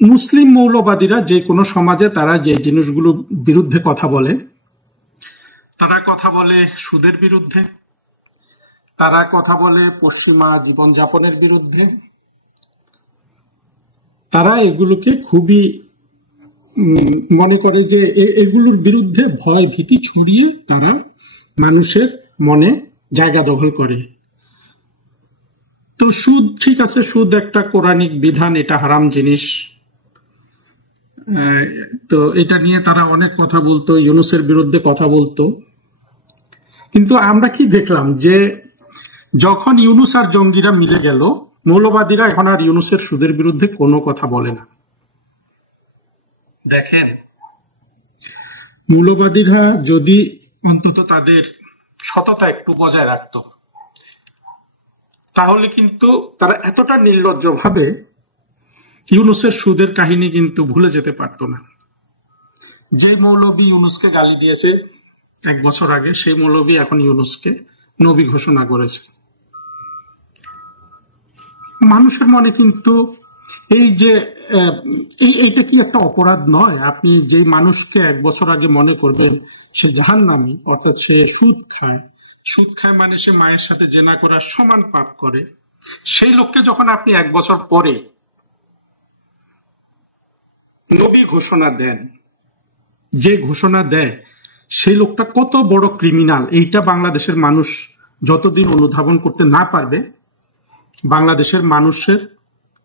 মুসলিম মৌলবাদীরা যে কোনো সমাজে তারা যে জিনিসগুলো বিরুদ্ধে কথা বলে, তারা কথা বলে সুদের বিরুদ্ধে, তারা কথা বলে পশ্চিমা জীবনযাপনের বিরুদ্ধে, তারা এগুলোকে খুবই মনে করে যে এগুলোর বিরুদ্ধে ভয় ভীতি ছড়িয়ে তারা মানুষের মনে জায়গা দখল করে। তো সুদ, ঠিক আছে, সুদ একটা কোরআনিক বিধান, এটা হারাম জিনিস। তো এটা নিয়ে তারা অনেক কথা বলতো, ইউনূসের বিরুদ্ধে কথা বলতো। কিন্তু আমরা কি দেখলাম যে যখন ইউনূস আর জঙ্গিরা মিলে গেল, মৌলবাদীরা এখন আর ইউনূসের সুদের বিরুদ্ধে কোনো কথা বলে না। দেখেন, মৌলবাদীরা যদি অন্তত তাদের সততা একটু বজায় রাখত, তাহলে কিন্তু তারা এতটা নির্লজ্জ ভাবে ইউনূসের সুদের কাহিনী কিন্তু ভুলে যেতে পারতো না। যে মৌলবী ইউনূসকে গালি দিয়েছে 1 বছর আগে, সেই মৌলবী এখন ইউনূসকে নবী ঘোষণা করেছে। মানুষের মনে কিন্তু এই যে এইটা কি একটা অপরাধ নয়? আপনি যে মানুষকে 1 বছর আগে মনে করবেন সে জাহান্নামী, অর্থাৎ সে সুদ খায়, সুদ খায় মানে সে মায়ের সাথে জেনা করার সমান পাপ করে, সেই লোককে যখন আপনি 1 বছর পরে নবী ঘোষণা দেন, যে ঘোষণা দেয় সেই লোকটা কত বড় ক্রিমিনাল, এইটা বাংলাদেশের মানুষ যতদিন অনুধাবন করতে না পারবে, বাংলাদেশের মানুষের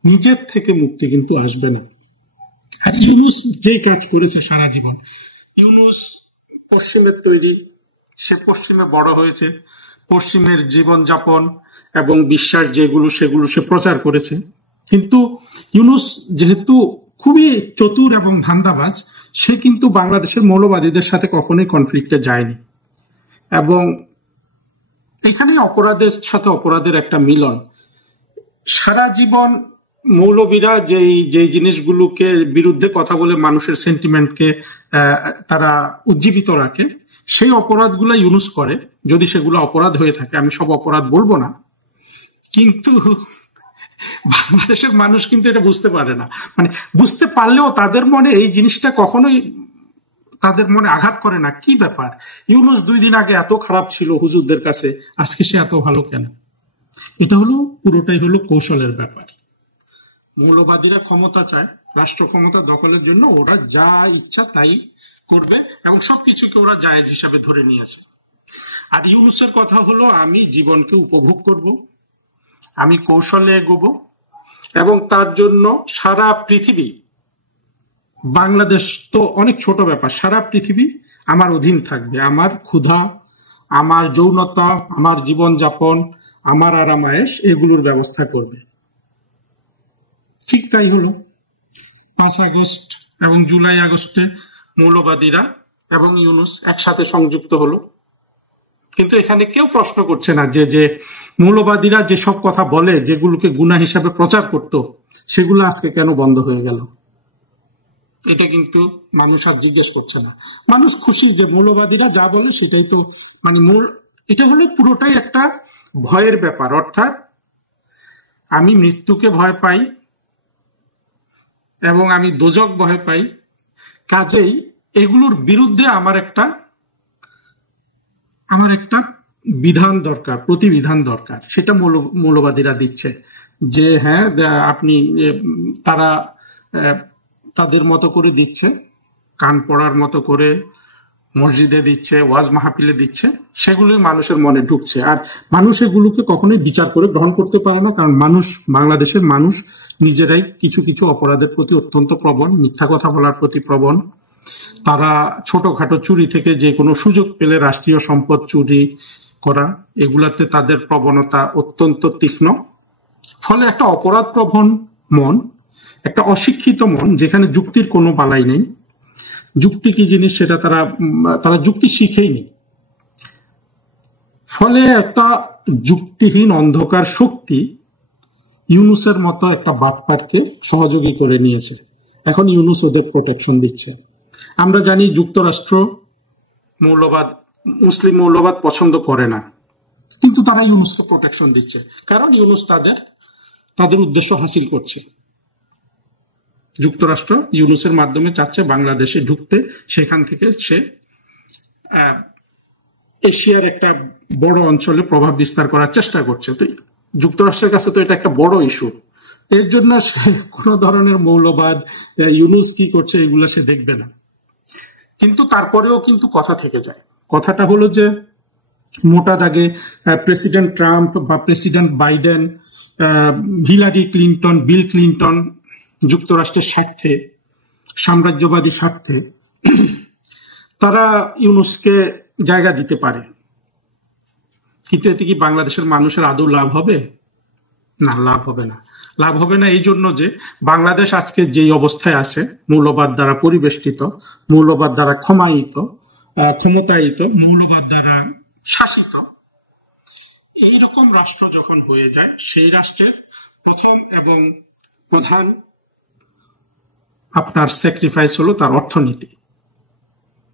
নিজের থেকে মুক্তি কিন্তু আসবে না। আর ইউনূস যে কাজ করেছে সারা জীবন, ইউনূস পশ্চিমের তৈরি, সে পশ্চিমে বড় হয়েছে, পশ্চিমের জীবনযাপন এবং বিশ্বাস যেগুলো সেগুলো সে প্রচার করেছে। কিন্তু ইউনূস যেহেতু খুবই চতুর এবং ধান্দাবাজ, সে কিন্তু বাংলাদেশের মৌলবাদীদের সাথে কখনোই কনফ্লিক্টে যায়নি। এবং এখানে অপরাধের সাথে অপরাধের একটা মিলন। সারা জীবন মৌলবীরা যেই জিনিসগুলোকে বিরুদ্ধে কথা বলে মানুষের সেন্টিমেন্টকে তারা উজ্জীবিত রাখে, সেই অপরাধগুলো ইউনূস করে। যদি সেগুলো অপরাধ হয়ে থাকে, আমি সব অপরাধ বলবো না, কিন্তু বাংলাদেশের মানুষ কিন্তু এটা বুঝতে পারে না। মানে বুঝতে পারলেও তাদের মনে এই জিনিসটা কখনোই তাদের মনে আঘাত করে না। কি ব্যাপার, ইউনূস 2 দিন আগে এত খারাপ ছিল হুজুরদের কাছে, আজকে সে এত ভালো কেন? এটা হলো পুরোটাই হলো কৌশলের ব্যাপার। মৌলবাদীরা ক্ষমতা চায়, রাষ্ট্র ক্ষমতা দখলের জন্য ওরা যা ইচ্ছা তাই করবে এবং সবকিছুকে ওরা জায়েজ হিসাবে ধরে নিয়েছে। আর ইউনূসের কথা হলো, আমি জীবনকে উপভোগ করব, আমি কৌশলে এগোবো, এবং তার জন্য সারা পৃথিবী, বাংলাদেশ তো অনেক ছোট ব্যাপার, সারা পৃথিবী আমার অধীন থাকবে। আমার ক্ষুধা, আমার যৌনতা, আমার জীবনযাপন, আমার আরামায়েশ, এগুলোর ব্যবস্থা করবে। ঠিক তাই হলো। 5 আগস্ট এবং জুলাই আগস্টে মৌলবাদীরা এবং ইউনূস একসাথে সংযুক্ত হলো। কিন্তু এখানে কেউ প্রশ্ন করছে না যে মৌলবাদীরা যেসব কথা বলে, যেগুলোকে গুনাহ হিসাবে প্রচার করত, সেগুলো আজকে কেন বন্ধ হয়ে গেল? এটা কিন্তু মানুষ আর জিজ্ঞেস করছে না। মানুষ খুশি যে মৌলবাদীরা যা বলে সেটাই তো, মানে এটা হলো পুরোটাই একটা ভয়ের ব্যাপার। অর্থাৎ আমি মৃত্যুকে ভয় পাই এবং আমি দোজখ ভয় পাই, কাজেই এগুলোর বিরুদ্ধে আমার একটা বিধান দরকার, প্রতিবিধান দরকার। সেটা মৌলবাদীরা দিচ্ছে যে হ্যাঁ, আপনি, তারা তাদের মতো করে দিচ্ছে, কান পড়ার মতো করে মসজিদে দিচ্ছে, ওয়াজ মাহফিলে দিচ্ছে, সেগুলোই মানুষের মনে ঢুকছে। আর মানুষ এগুলোকে কখনোই বিচার করে গ্রহণ করতে পারে না, কারণ বাংলাদেশের মানুষ নিজেরাই কিছু কিছু অপরাধের প্রতি অত্যন্ত প্রবণ, মিথ্যা কথা বলার প্রতি প্রবণ। তারা ছোটখাটো চুরি থেকে যে কোনো সুযোগ পেলে রাষ্ট্রীয় সম্পদ চুরি করা, এগুলাতে তাদের প্রবণতা অত্যন্ত তীক্ষ্ণ। ফলে একটা অপরাধ প্রবণ মন, একটা অশিক্ষিত মন, যেখানে যুক্তির কোনো বালাই নেই। যুক্তি কি জিনিস সেটা তারা যুক্তি শিখেইনি। ফলে একটা যুক্তিহীন অন্ধকার শক্তি ইউনূসের মতো একটা বাটপারকে সহযোগী করে নিয়েছে। এখন ইউনূস ওদের প্রোটেকশন দিচ্ছে। আমরা জানি যুক্তরাষ্ট্র মুসলিম মৌলবাদ পছন্দ করে না, কিন্তু তারা ইউনূসকে প্রোটেকশন দিচ্ছে, কারণ ইউনূস তাদের উদ্দেশ্য হাসিল করছে। যুক্তরাষ্ট্র ইউনূসের মাধ্যমে চাচ্ছে বাংলাদেশে ঢুকতে, সেখান থেকে সে এশিয়ার একটা বড় অঞ্চলে প্রভাব বিস্তার করার চেষ্টা করছে। তো যুক্তরাষ্ট্রের কাছে তো এটা একটা বড় ইস্যু। এর জন্য সে কোন ধরনের মৌলবাদ, ইউনূস কি করছে এগুলো সে দেখবে না। কিন্তু তারপরেও কিন্তু কথা থেকে যায়। কথাটা হলো যে মোটা দাগে প্রেসিডেন্ট ট্রাম্প বা president Biden, Hillary Clinton, Bill Clinton যুক্তরাষ্ট্রের স্বার্থে, সাম্রাজ্যবাদী স্বার্থে তারা ইউনূসকে জায়গা দিতে পারে, কিন্তু এতে কি বাংলাদেশের মানুষের আদৌ লাভ হবে? না, লাভ হবে না। লাভ হবে না এই জন্য যে বাংলাদেশ আজকে যেই অবস্থায় আছে, মৌলবাদ দ্বারা পরিবেষ্টিত, মৌলবাদ দ্বারা ক্ষমতায়িত, মৌলবাদ দ্বারা শাসিত, এইরকম রাষ্ট্র যখন হয়ে যায়, সেই রাষ্ট্রের প্রথম এবং প্রধান আপনার স্যাক্রিফাইস হলো তার অর্থনীতি।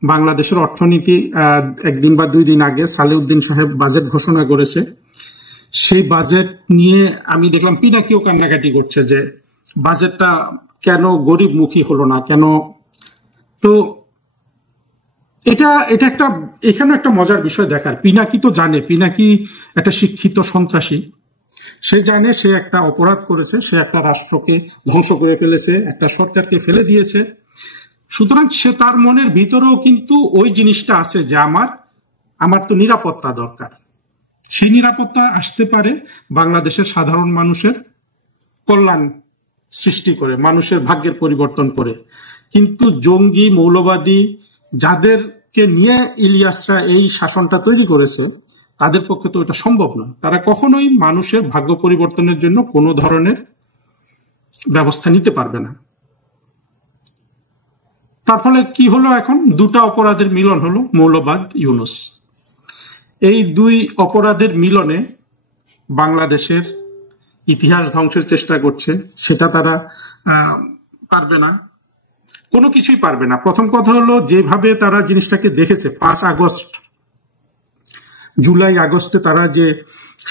বাংলাদেশের অর্থনীতি একদিন বা 2 দিন আগে সালেউদ্দিন সাহেব বাজেট ঘোষণা করেছে। সেই বাজেট নিয়ে আমি দেখলাম পিনাকিও কান্নাকাটি করছে যে বাজেটটা কেন গরিবমুখী হলো না, কেন। তো এটা একটা এখানে একটা মজার বিষয় দেখার। পিনাকি তো জানে, পিনাকি একটা শিক্ষিত সন্ত্রাসী। সে জানে সে একটা অপরাধ করেছে, সে একটা রাষ্ট্রকে ধ্বংস করে ফেলেছে, একটা সরকারকে ফেলে দিয়েছে। সুতরাং সে তার মনের ভিতরেও কিন্তু ওই জিনিসটা আছে যে আমার তো নিরাপত্তা দরকার। সেই নিরাপত্তা আসতে পারে বাংলাদেশের সাধারণ মানুষের কল্যাণ সৃষ্টি করে, মানুষের ভাগ্যের পরিবর্তন করে। কিন্তু জঙ্গি, মৌলবাদী যাদেরকে নিয়ে ইলিয়াসরা এই শাসনটা তৈরি করেছে, তাদের পক্ষে তো এটা সম্ভব নয়। তারা কখনোই মানুষের ভাগ্য পরিবর্তনের জন্য কোনো ধরনের ব্যবস্থা নিতে পারবে না। তার ফলে কি হলো, এখন 2টা অপরাধের মিলন হলো, মৌলবাদ, ইউনূস। এই 2 অপরাধের মিলনে বাংলাদেশের ইতিহাস ধ্বংসের চেষ্টা করছে। সেটা তারা পারবে না, কোনো কিছুই পারবে না। প্রথম কথা হলো, যেভাবে তারা জিনিসটাকে দেখেছে, 5 আগস্ট, জুলাই আগস্টে তারা যে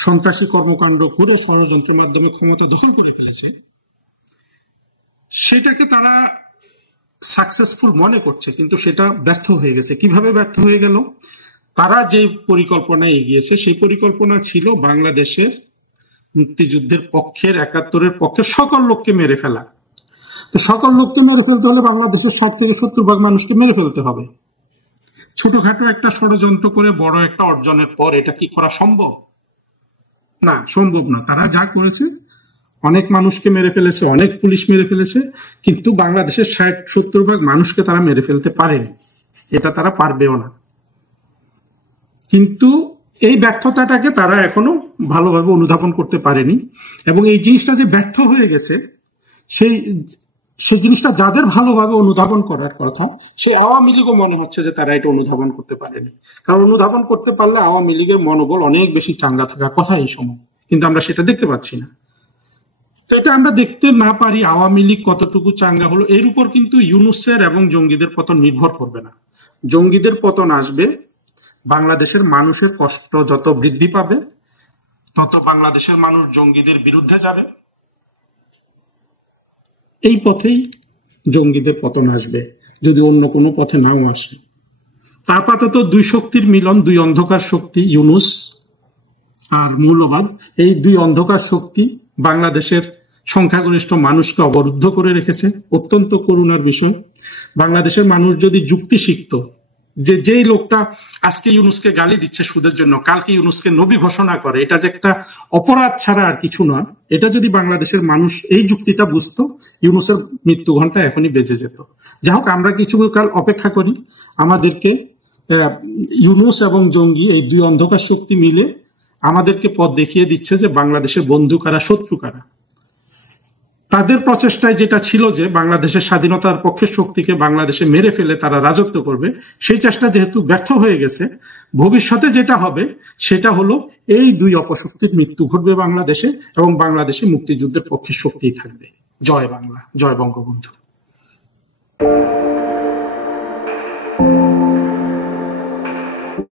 সন্ত্রাসী কর্মকাণ্ড করে ষড়যন্ত্রের মাধ্যমে ক্ষমতা দখল করে ফেলেছে, সেটাকে তারা সাকসেসফুল মনে করছে, কিন্তু সেটা ব্যর্থ হয়ে গেছে। কিভাবে ব্যর্থ হয়ে গেল? তারা যে পরিকল্পনায় এগিয়েছে, সেই পরিকল্পনা ছিল বাংলাদেশের মুক্তিযুদ্ধের পক্ষের, 71-এর পক্ষে সকল লোককে মেরে ফেলা। তো সকল লোককে মেরে ফেলতে হলে বাংলাদেশের 60 থেকে 70% মানুষকে মেরে ফেলতে হবে। ছোটখাটো একটা ষড়যন্ত্র করে বড় একটা অর্জনের পর এটা কি করা সম্ভব? না, সম্ভব না। তারা যা করেছে, অনেক মানুষকে মেরে ফেলেছে, অনেক পুলিশ মেরে ফেলেছে, কিন্তু বাংলাদেশের 60-70% মানুষকে তারা মেরে ফেলতে পারেনি। এটা তারা পারবেও না। কিন্তু এই ব্যর্থতাটাকে তারা এখনো ভালোভাবে অনুধাবন করতে পারেনি, এবং এই জিনিসটা যে ব্যর্থ হয়ে গেছে, সেই জিনিসটা যাদের ভালোভাবে অনুধাবন করার কথা, সেই আওয়ামী লীগও মনে হচ্ছে যে তারা এটা অনুধাবন করতে পারেনি। কারণ অনুধাবন করতে পারলে আওয়ামী লীগের মনোবল অনেক বেশি চাঙ্গা থাকার কথা এই সময়, কিন্তু আমরা সেটা দেখতে পাচ্ছি না। তো এটা আমরা দেখতে না পারি আওয়ামী লীগ কতটুকু চাঙ্গা হলো, এর উপর কিন্তু ইউনূসের এবং জঙ্গিদের পতন নির্ভর করবে না। জঙ্গিদের পতন আসবে, বাংলাদেশের মানুষের কষ্ট যত বৃদ্ধি পাবে, তত বাংলাদেশের মানুষ জঙ্গিদের বিরুদ্ধে যাবে। এই পথেই জঙ্গিদের পতন আসবে, যদি অন্য কোনো পথে নাও আসে। আপাতত 2 শক্তির মিলন, 2 অন্ধকার শক্তি, ইউনূস আর মৌলবাদ। এই 2 অন্ধকার শক্তি বাংলাদেশের সংখ্যাগরিষ্ঠ মানুষকে অবরুদ্ধ করে রেখেছে। অত্যন্ত করুণার বিষয়। বাংলাদেশের মানুষ যদি যুক্তি শিখত, যেই লোকটা আজকে ইউনূসকে গালি দিচ্ছে সুদের জন্য, কালকে ইউনূসকে নবী ঘোষণা করে, এটা যে একটা অপরাধ ছাড়া আর কিছু নয়, এটা যদি বাংলাদেশের মানুষ এই যুক্তিটা বুঝতো, ইউনূসের মৃত্যু ঘন্টা এখনই বেজে যেত। যাই হোক, আমরা কিছু কাল অপেক্ষা করি। আমাদেরকে ইউনূস এবং জঙ্গি, এই 2 অন্ধকার শক্তি মিলে আমাদেরকে পথ দেখিয়ে দিচ্ছে যে বাংলাদেশের বন্ধু কারা, শত্রু কারা। তাদের প্রচেষ্টায় যেটা ছিল যে বাংলাদেশের স্বাধীনতার পক্ষের শক্তিকে বাংলাদেশে মেরে ফেলে তারা রাজত্ব করবে, সেই চেষ্টা যেহেতু ব্যর্থ হয়ে গেছে, ভবিষ্যতে যেটা হবে সেটা হলো এই 2 অপশক্তির মৃত্যু ঘটবে বাংলাদেশে, এবং বাংলাদেশে মুক্তিযুদ্ধের পক্ষের শক্তিই থাকবে। জয় বাংলা, জয় বঙ্গবন্ধু।